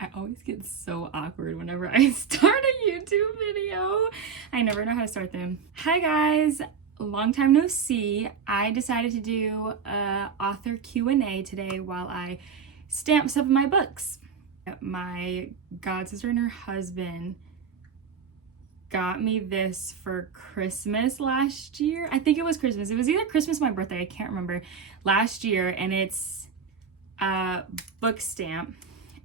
I always get so awkward whenever I start a YouTube video. I never know how to start them. Hi guys, long time no see. I decided to do a author Q&A today while I stamp some of my books. My god sister and her husband got me this for Christmas last year. I think it was Christmas. It was either Christmas or my birthday. I can't remember. Last year, and it's a book stamp.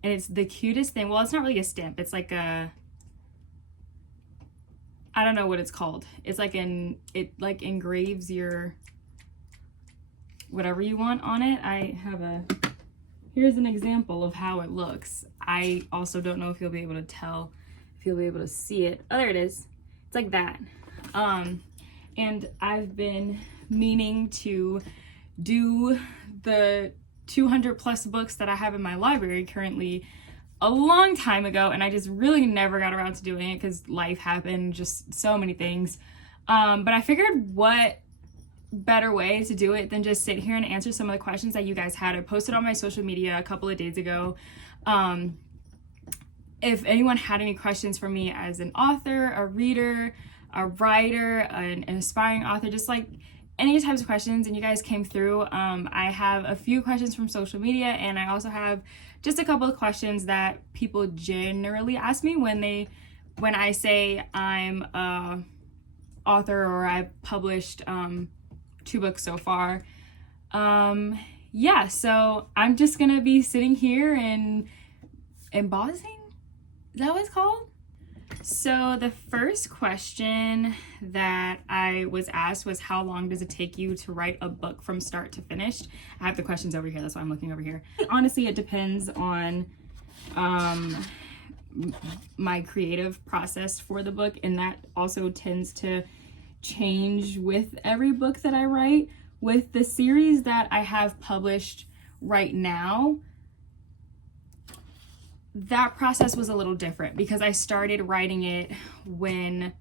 And it's the cutest thing. Well, it's not really a stamp. It's like a, I don't know what it's called. It's like it like engraves your whatever you want on it. Here's an example of how it looks. I also don't know if you'll be able to tell, if you'll be able to see it. Oh, there it is. It's like that. And I've been meaning to do the 200 plus books that I have in my library currently a long time ago, and I just really never got around to doing it because life happened, just so many things. But I figured what better way to do it than just sit here and answer some of the questions that you guys had. I posted on my social media a couple of days ago. If anyone had any questions for me as an author, a reader, a writer, an aspiring author, just like any types of questions, and you guys came through. I have a few questions from social media, and I also have just a couple of questions that people generally ask me when I say I'm a author or I've published 2 books so far. Yeah, so I'm just gonna be sitting here and embossing. Is that what it's called? So the first question that I was asked was, how long does it take you to write a book from start to finish? I have the questions over here, that's why I'm looking over here. Honestly, it depends on my creative process for the book, and that also tends to change with every book that I write. With the series that I have published right now, that process was a little different because I started writing it when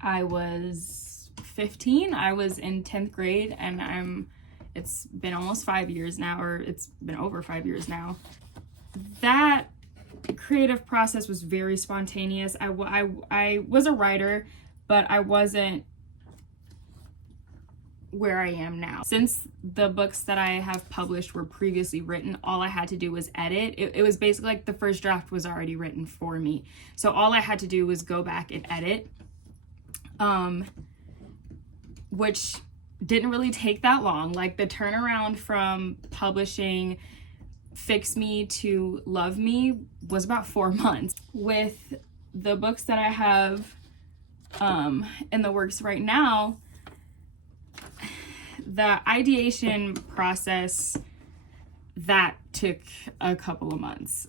I was 15. I was in 10th grade, and it's been almost 5 years now, or it's been over 5 years now. That creative process was very spontaneous. I was a writer, but I wasn't where I am now. Since the books that I have published were previously written, all I had to do was edit. It was basically like the first draft was already written for me. So all I had to do was go back and edit, which didn't really take that long. Like the turnaround from publishing Fix Me to Love Me was about 4 months. With the books that I have in the works right now, the ideation process, that took a couple of months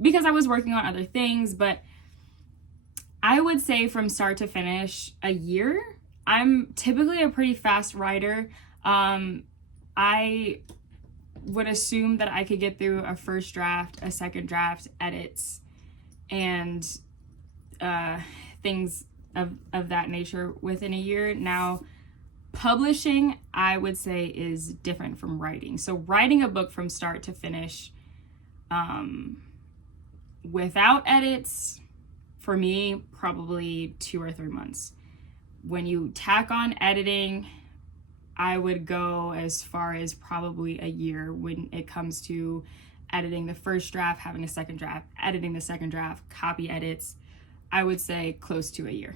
because I was working on other things, but I would say from start to finish, a year. I'm typically a pretty fast writer. I would assume that I could get through a first draft, a second draft, edits, and things of that nature within a year. Now, publishing, I would say, is different from writing. So writing a book from start to finish, without edits, for me, probably 2 or 3 months. When you tack on editing, I would go as far as probably a year when it comes to editing the first draft, having a second draft, editing the second draft, copy edits. I would say close to a year.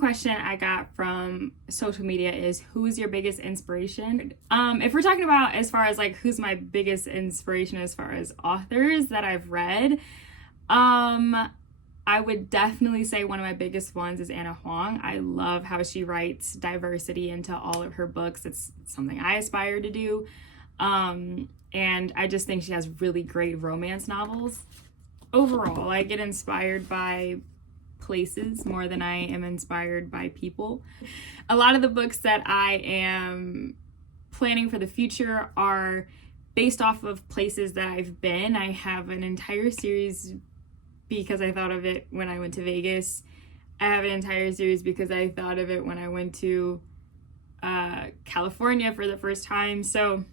Question I got from social media is, who is your biggest inspiration? If we're talking about as far as like who's my biggest inspiration as far as authors that I've read, I would definitely say one of my biggest ones is Anna Huang. I love how she writes diversity into all of her books. It's something I aspire to do, and I just think she has really great romance novels. Overall, I get inspired by places more than I am inspired by people. A lot of the books that I am planning for the future are based off of places that I've been. I have an entire series because I thought of it when I went to Vegas. I have an entire series because I thought of it when I went to California for the first time. So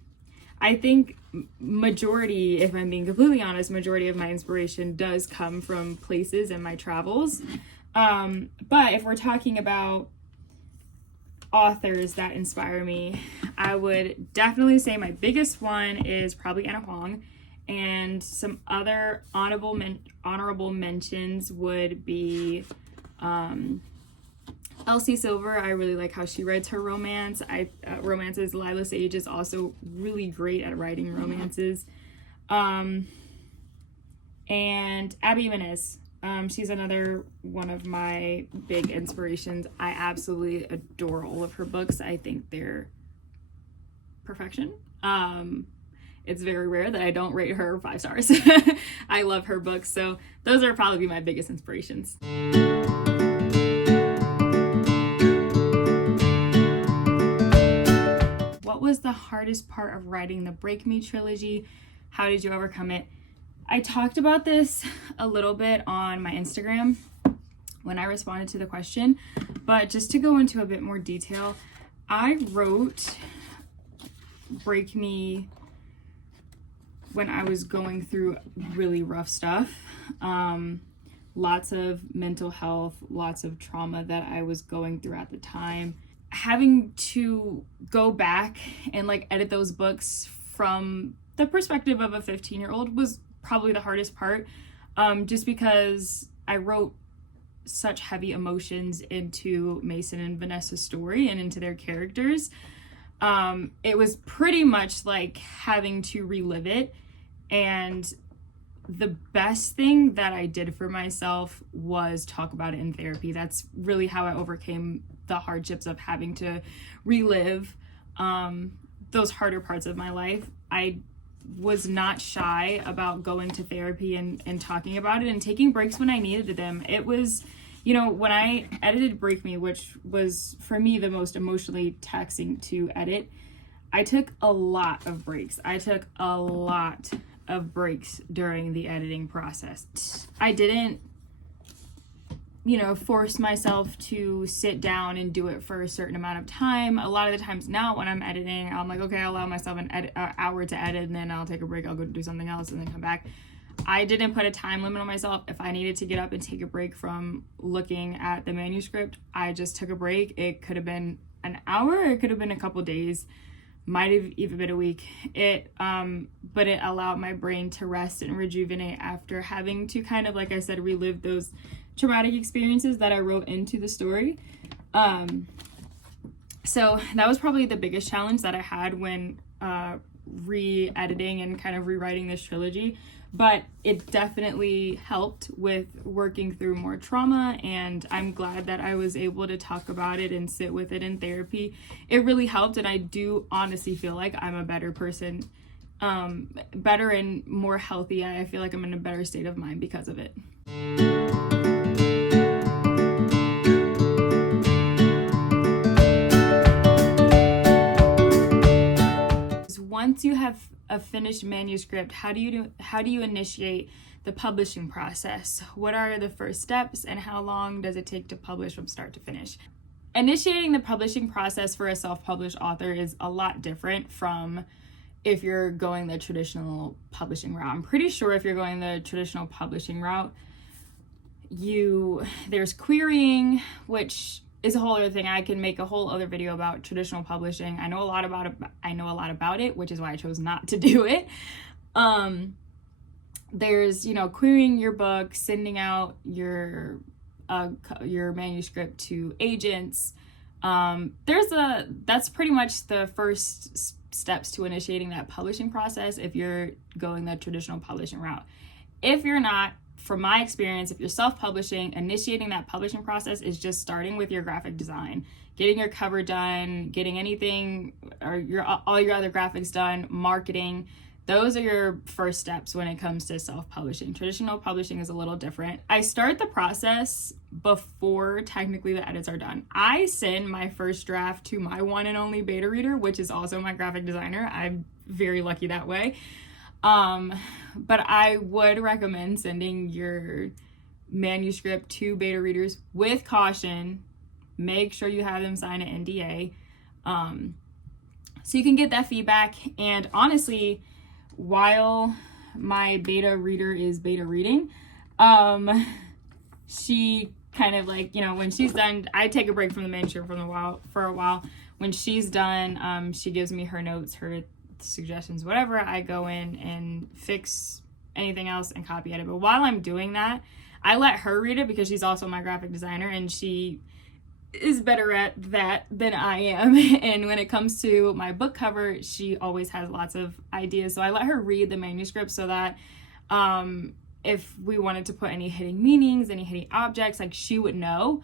I think majority, if I'm being completely honest, majority of my inspiration does come from places and my travels. But if we're talking about authors that inspire me, I would definitely say my biggest one is probably Anna Huang, and some other honorable mentions would be Elsie Silver. I really like how she writes her romances. Lila Sage is also really great at writing romances. And Abby Jimenez. She's another one of my big inspirations. I absolutely adore all of her books. I think they're perfection. It's very rare that I don't rate her 5 stars. I love her books, so those are probably my biggest inspirations. What was the hardest part of writing the Break Me trilogy? How did you overcome it? I talked about this a little bit on my Instagram when I responded to the question, but just to go into a bit more detail, I wrote Break Me when I was going through really rough stuff. Lots of mental health, lots of trauma that I was going through at the time. Having to go back and like edit those books from the perspective of a 15-year-old was probably the hardest part, just because I wrote such heavy emotions into Mason and Vanessa's story and into their characters. It was pretty much like having to relive it, and the best thing that I did for myself was talk about it in therapy. That's really how I overcame the hardships of having to relive those harder parts of my life. I was not shy about going to therapy and talking about it and taking breaks when I needed them. It was, you know, when I edited Break Me, which was for me the most emotionally taxing to edit, I took a lot of breaks. I took a lot of breaks during the editing process. I didn't, you know, force myself to sit down and do it for a certain amount of time. A lot of the times now when I'm editing, I'm like, okay, I'll allow myself an hour to edit, and then I'll take a break, I'll go do something else, and then come back. I didn't put a time limit on myself. If I needed to get up and take a break from looking at the manuscript, I just took a break. It could have been an hour, it could have been a couple days, might have even been a week. But it allowed my brain to rest and rejuvenate after having to kind of, like I said, relive those traumatic experiences that I wrote into the story. So that was probably the biggest challenge that I had when re-editing and kind of rewriting this trilogy, but it definitely helped with working through more trauma, and I'm glad that I was able to talk about it and sit with it in therapy. It really helped, and I do honestly feel like I'm a better person, better and more healthy. I feel like I'm in a better state of mind because of it. Once you have a finished manuscript, how do you initiate the publishing process? What are the first steps, and how long does it take to publish from start to finish? Initiating the publishing process for a self-published author is a lot different from if you're going the traditional publishing route. I'm pretty sure if you're going the traditional publishing route, there's querying, which is a whole other thing. I can make a whole other video about traditional publishing. I know a lot about it, which is why I chose not to do it. There's, querying your book, sending out your manuscript to agents. That's pretty much the first steps to initiating that publishing process if you're going the traditional publishing route. If you're not, from my experience, if you're self-publishing, initiating that publishing process is just starting with your graphic design, getting your cover done, getting anything or all your other graphics done, marketing. those are your first steps when it comes to self-publishing. Traditional publishing is a little different. I start the process before technically the edits are done. I send my first draft to my one and only beta reader, which is also my graphic designer. I'm very lucky that way. But I would recommend sending your manuscript to beta readers with caution. Make sure you have them sign an NDA, so you can get that feedback. And honestly, while my beta reader is beta reading, she kind of like, you know, when she's done, I take a break from the manuscript for a while. When she's done, she gives me her notes, her suggestions, whatever. I go in and fix anything else and copy edit. But while I'm doing that, I let her read it because she's also my graphic designer and she is better at that than I am. And when it comes to my book cover, she always has lots of ideas. So I let her read the manuscript so that if we wanted to put any hidden meanings, any hidden objects, like she would know.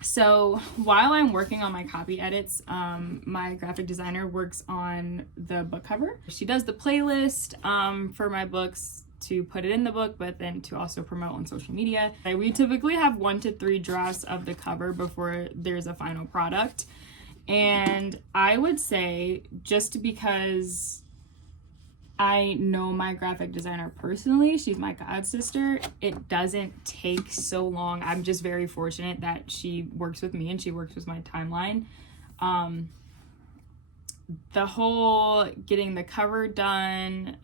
So while I'm working on my copy edits, my graphic designer works on the book cover. She does the playlist for my books to put it in the book, but then to also promote on social media. We typically have 1 to 3 drafts of the cover before there's a final product. And I would say, just because I know my graphic designer personally, she's my god sister, it doesn't take so long. I'm just very fortunate that she works with me and she works with my timeline. The whole getting the cover done,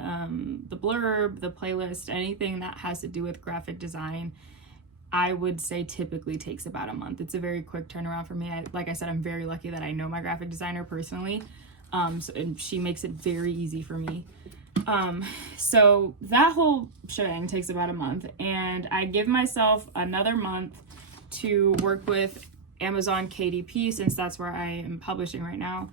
the blurb, the playlist, anything that has to do with graphic design, I would say typically takes about a month. It's a very quick turnaround for me. Like I said, I'm very lucky that I know my graphic designer personally, and she makes it very easy for me. So that whole shebang takes about a month, and I give myself another month to work with Amazon KDP, since that's where I am publishing right now.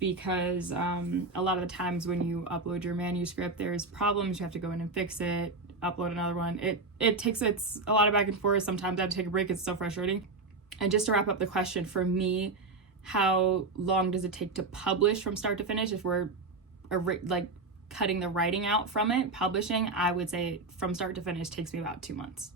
Because a lot of the times when you upload your manuscript, there's problems, you have to go in and fix it, upload another one. It's a lot of back and forth. Sometimes I have to take a break. It's so frustrating. And just to wrap up the question, for me, how long does it take to publish from start to finish? If we're like cutting the writing out from it, publishing, I would say from start to finish takes me about 2 months.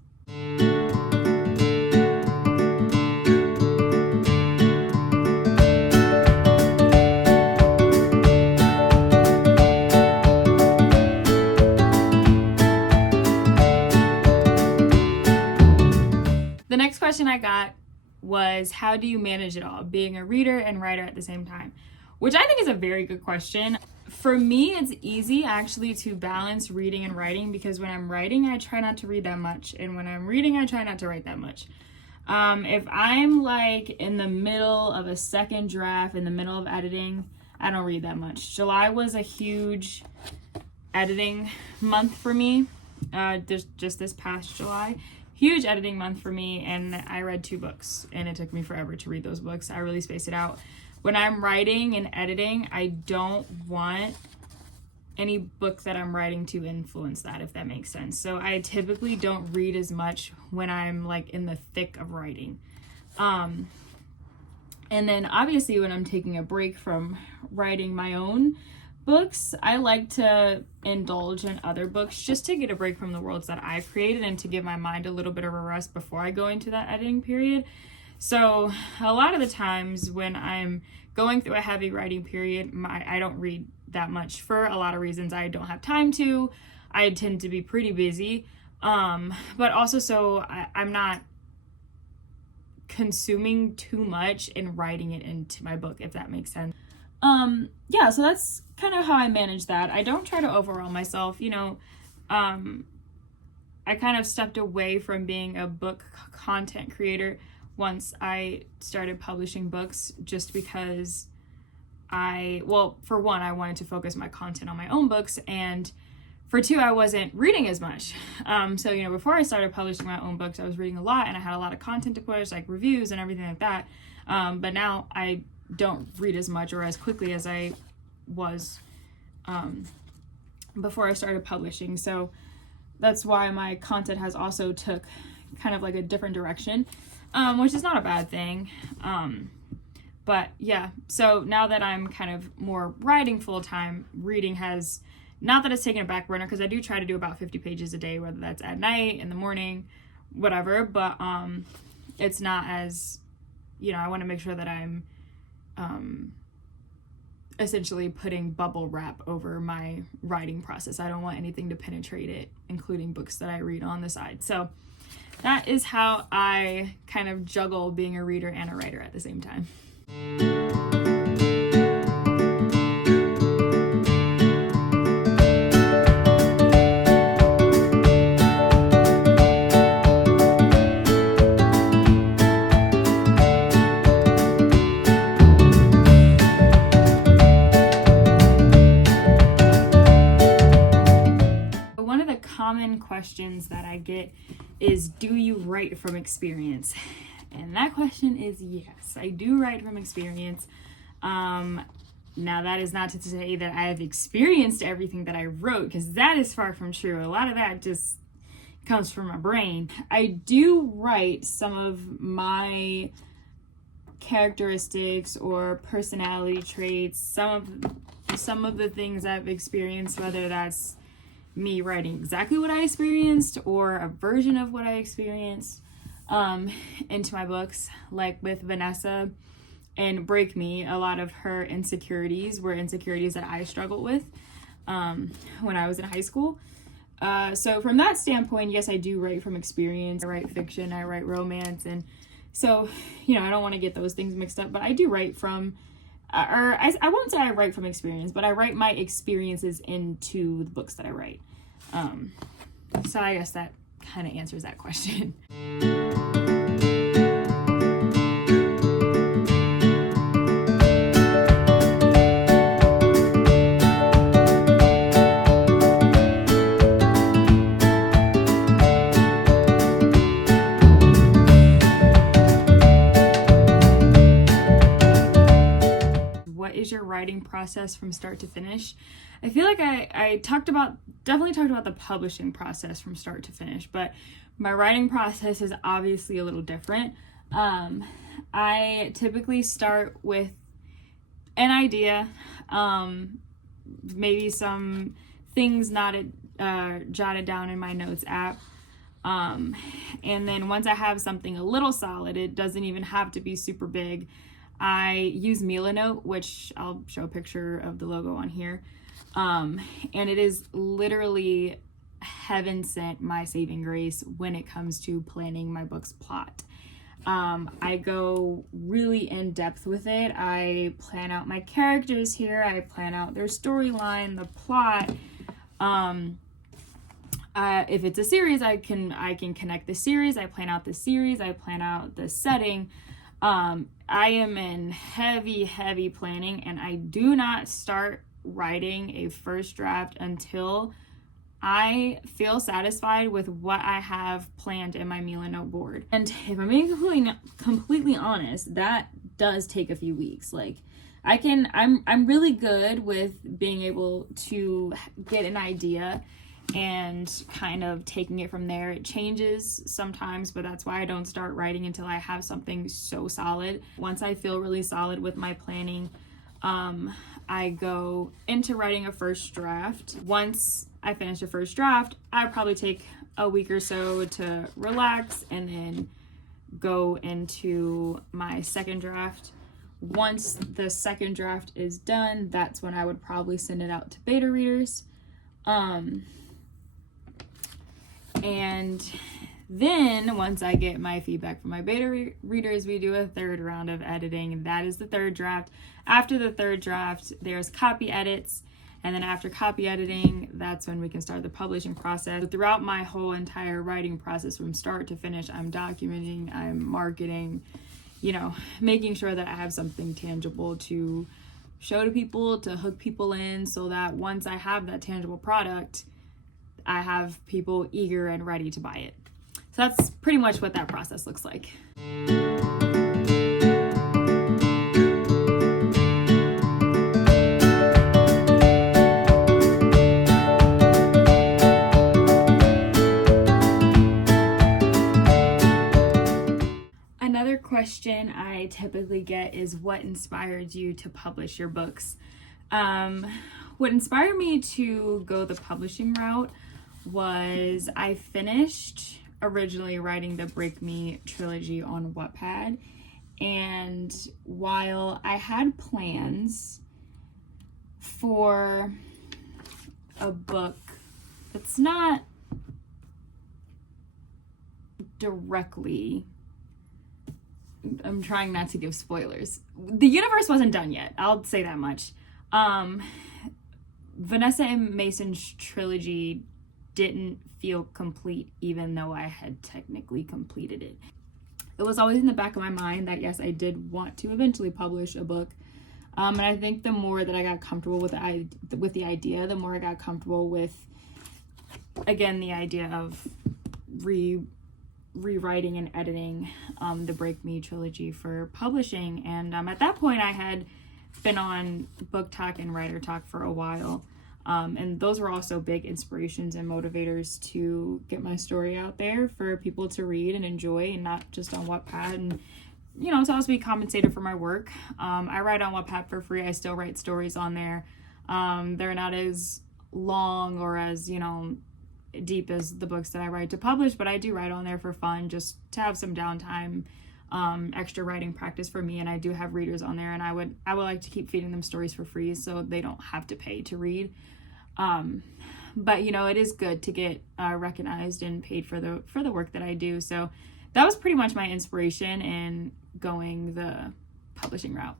The next question I got was, how do you manage it all, being a reader and writer at the same time? Which I think is a very good question. For me, it's easy actually to balance reading and writing, because when I'm writing, I try not to read that much. And when I'm reading, I try not to write that much. If I'm like in the middle of a second draft, in the middle of editing, I don't read that much. July was a huge editing month for me. Just this past July. Huge editing month for me, and I read 2 books, and it took me forever to read those books. I really spaced it out. When I'm writing and editing, I don't want any book that I'm writing to influence that, if that makes sense. So I typically don't read as much when I'm like in the thick of writing. And then obviously when I'm taking a break from writing my own books, I like to indulge in other books just to get a break from the worlds that I've created and to give my mind a little bit of a rest before I go into that editing period. So a lot of the times when I'm going through a heavy writing period, I don't read that much for a lot of reasons. I don't have time to. I tend to be pretty busy. But also so I'm not consuming too much and writing it into my book, if that makes sense. Yeah, so that's kind of how I manage that. I don't try to overwhelm myself. You know, I kind of stepped away from being a book content creator once I started publishing books, just because for one, I wanted to focus my content on my own books, and for 2, I wasn't reading as much. So, you know, before I started publishing my own books, I was reading a lot and I had a lot of content to push, like reviews and everything like that. But now I don't read as much or as quickly as I was before I started publishing. So that's why my content has also took kind of like a different direction, which is not a bad thing. But yeah, so now that I'm kind of more writing full time, reading has, not that it's taken a back burner, because I do try to do about 50 pages a day, whether that's at night, in the morning, whatever, but it's not as, I want to make sure that I'm essentially putting bubble wrap over my writing process. I don't want anything to penetrate it, including books that I read on the side. So that is how I kind of juggle being a reader and a writer at the same time. One of the common questions that I get is, do you write from experience? And that question is yes, I do write from experience. Now that is not to say that I have experienced everything that I wrote, because that is far from true. A lot of that just comes from my brain. I do write some of my characteristics or personality traits, some of the things I've experienced, whether that's me writing exactly what I experienced or a version of what I experienced into my books. Like with Vanessa and Break Me, a lot of her insecurities were insecurities that I struggled with when I was in high school. So from that standpoint, yes, I do write from experience. I write fiction, I write romance, and so, I don't want to get those things mixed up, but I do write from, or I won't say I write from experience, but I write my experiences into the books that I write. So I guess that kind of answers that question. Your writing process from start to finish? I feel like I definitely talked about the publishing process from start to finish, but my writing process is obviously a little different. I typically start with an idea, maybe some things jotted down in my notes app, and then once I have something a little solid, it doesn't even have to be super big. I use Milanote, which I'll show a picture of the logo on here. And it is literally heaven sent, my saving grace when it comes to planning my book's plot. I go really in depth with it. I plan out my characters here. I plan out their storyline, the plot. If it's a series, I can connect the series. I plan out the series. I plan out the setting. I am in heavy planning, and I do not start writing a first draft until I feel satisfied with what I have planned in my Milanote board. And if I'm being completely honest, that does take a few weeks. Like I'm really good with being able to get an idea and kind of taking it from there. It changes sometimes, but that's why I don't start writing until I have something so solid. Once I feel really solid with my planning, I go into writing a first draft. Once I finish a first draft, I probably take a week or so to relax and then go into my second draft. Once the second draft is done, that's when I would probably send it out to beta readers. And then once I get my feedback from my beta readers, we do a third round of editing. That is the third draft. After the third draft, there's copy edits. And then after copy editing, that's when we can start the publishing process. Throughout my whole entire writing process from start to finish, I'm documenting, I'm marketing, making sure that I have something tangible to show to people, to hook people in, so that once I have that tangible product, I have people eager and ready to buy it. So that's pretty much what that process looks like. Another question I typically get is what inspired you to publish your books. What inspired me to go the publishing route was I finished originally writing the Break Me trilogy on Wattpad, and while I had plans for a book that's not directly, I'm trying not to give spoilers. The universe wasn't done yet, I'll say that much. Vanessa and Mason's trilogy didn't feel complete, even though I had technically completed it. It was always in the back of my mind that yes, I did want to eventually publish a book. And I think the more that I got comfortable with the idea, the more I got comfortable with, again, the idea of rewriting and editing the Break Me trilogy for publishing. And at that point, I had been on Book Talk and Writer Talk for a while. And those were also big inspirations and motivators to get my story out there for people to read and enjoy, and not just on Wattpad. And, you know, to also be compensated for my work. I write on Wattpad for free. I still write stories on there. They're not as long or as, you know, deep as the books that I write to publish, but I do write on there for fun, just to have some downtime, extra writing practice for me. And I do have readers on there, and I would like to keep feeding them stories for free so they don't have to pay to read. But you know, it is good to get recognized and paid for the work that I do. So that was pretty much my inspiration in going the publishing route.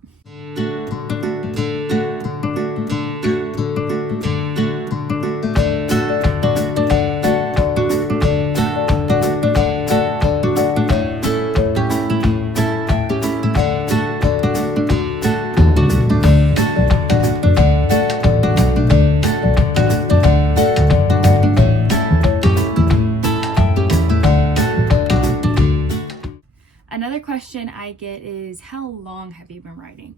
Another question I get is, how long have you been writing?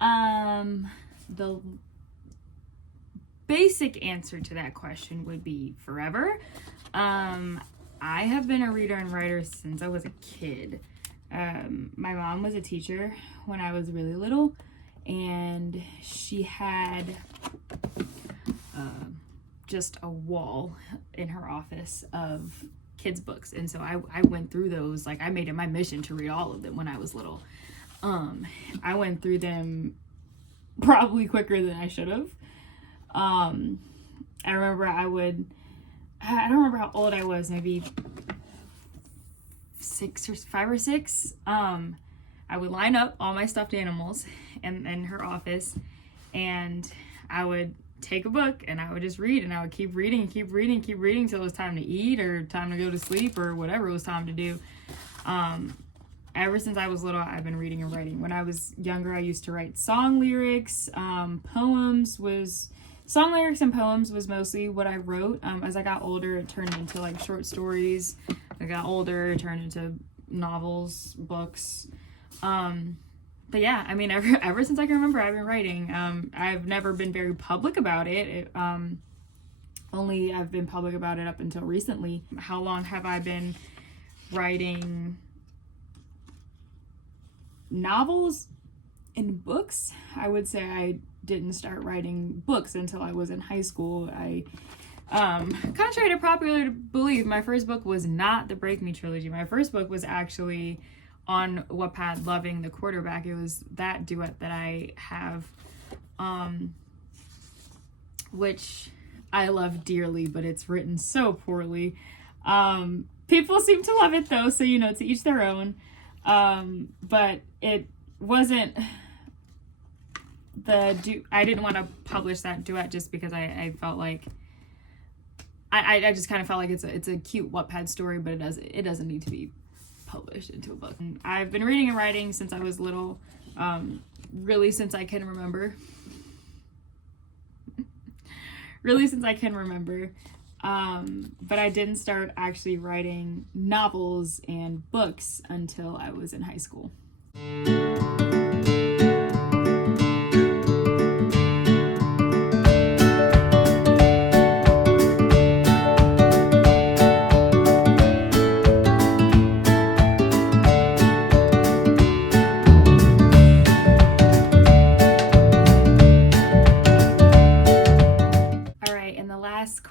The basic answer to that question would be forever. I have been a reader and writer since I was a kid. My mom was a teacher when I was really little, and she had just a wall in her office of kids books, and so I went through those. Like, I made it my mission to read all of them when I was little. I went through them probably quicker than I should have. I remember I don't remember how old I was, maybe 5 or 6. I would line up all my stuffed animals in her office, and I would take a book and I would just read, and I would keep reading until it was time to eat or time to go to sleep or whatever it was time to do. Ever since I was little, I've been reading and writing. When I was younger, I used to write song lyrics. Song lyrics and poems was mostly what I wrote. As I got older, it turned into like short stories. I got older, it turned into novels, books. But yeah, I mean, ever since I can remember, I've been writing. I've never been very public about it. Only I've been public about it up until recently. How long have I been writing novels and books? I would say I didn't start writing books until I was in high school. Contrary to popular belief, my first book was not the Break Me trilogy. My first book was actually on Wattpad, Loving the Quarterback. It was that duet that I have, which I love dearly, but it's written so poorly. People seem to love it though, so you know, to each their own. But it wasn't I didn't want to publish that duet just because I felt like I just kind of felt like it's a cute Wattpad story, but it doesn't need to be published into a book. I've been reading and writing since I was little, really since I can remember. But I didn't start actually writing novels and books until I was in high school.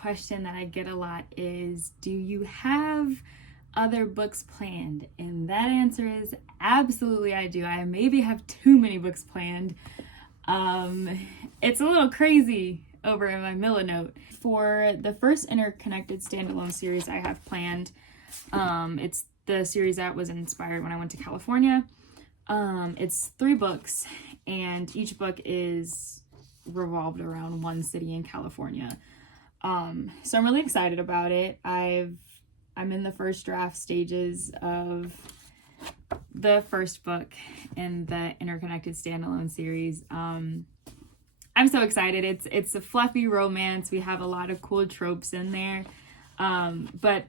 question that I get a lot is, do you have other books planned? And that answer is absolutely I do. I maybe have too many books planned. It's a little crazy over in my Milanote. For the first interconnected standalone series I have planned, it's the series that was inspired when I went to California. It's 3 books, and each book is revolved around one city in California. So I'm really excited about it. I'm in the first draft stages of the first book in the interconnected standalone series. I'm so excited. It's a fluffy romance. We have a lot of cool tropes in there. But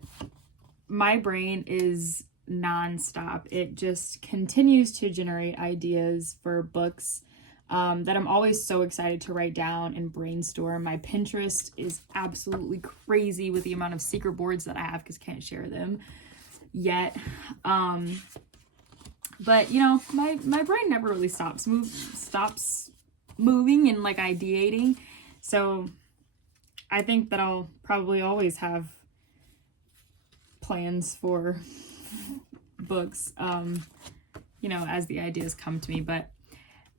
my brain is nonstop. It just continues to generate ideas for books that I'm always so excited to write down and brainstorm. My Pinterest is absolutely crazy with the amount of secret boards that I have because I can't share them yet. But you know, my brain never really stops moving and like ideating. So I think that I'll probably always have plans for books, you know, as the ideas come to me. But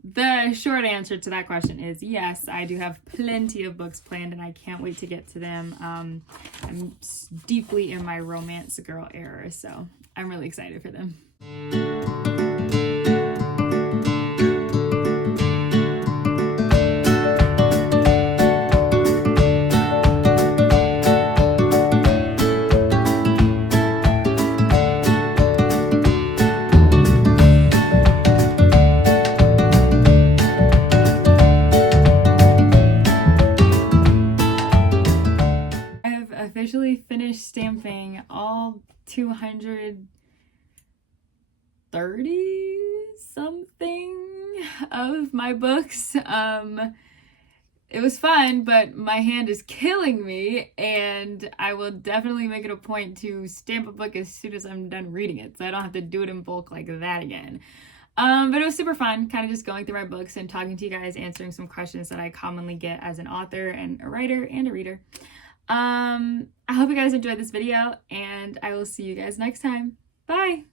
the short answer to that question is yes, I do have plenty of books planned and I can't wait to get to them. I'm deeply in my romance girl era, so I'm really excited for them. Officially finished stamping all 230 something of my books. It was fun, but my hand is killing me, and I will definitely make it a point to stamp a book as soon as I'm done reading it, so I don't have to do it in bulk like that again. But it was super fun, kind of just going through my books and talking to you guys, answering some questions that I commonly get as an author and a writer and a reader. I hope you guys enjoyed this video, and I will see you guys next time. Bye!